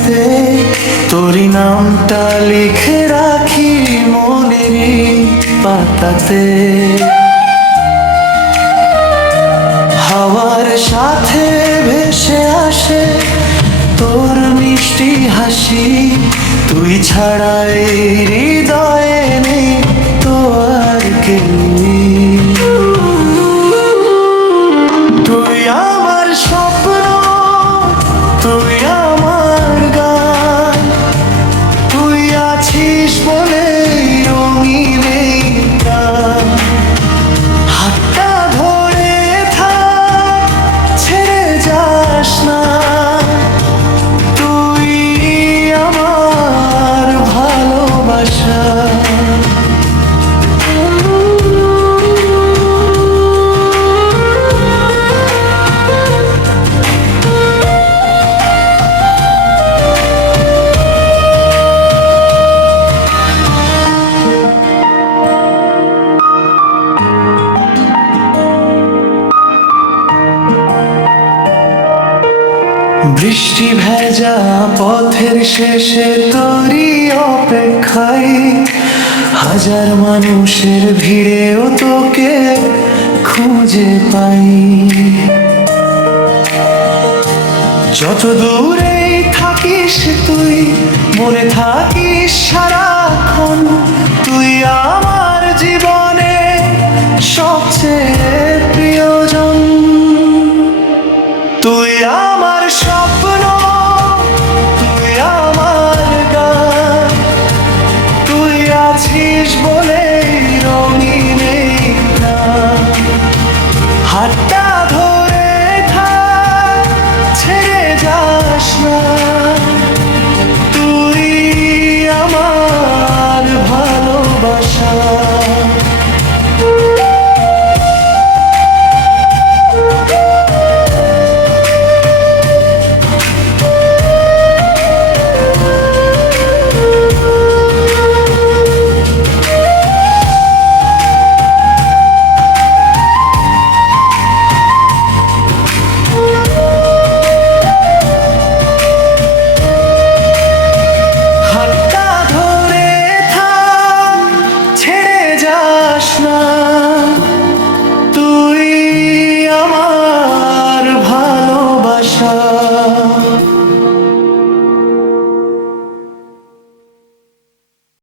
ডায়েরিতে তোরই নামটা লিখে রাখি মনেরই পাতাতে। হাওয়ার সাথে ভেসে আসে তোর মিষ্টি হাসি, তুই ছাড়া এই হৃদয়ে নেই তো আর কেউ। তুই আমার স্বপ্ন, তুই আমার গান, তুই আছিস বলে রঙিন এই প্রাণ। হাতটা ধরে থাক, ছেড়ে যাস না, তুই আমার ভালোবাসা। বৃষ্টি ভেজা পথের শেষে তোরই অপেক্ষায়, হাজার মানুষের ভিড়েও তোকে খুঁজে পাই। যত দূরেই থাকিস তুই মনে থাকিস সারাক্ষণ, তুই আমার জীবনে সবচেয়ে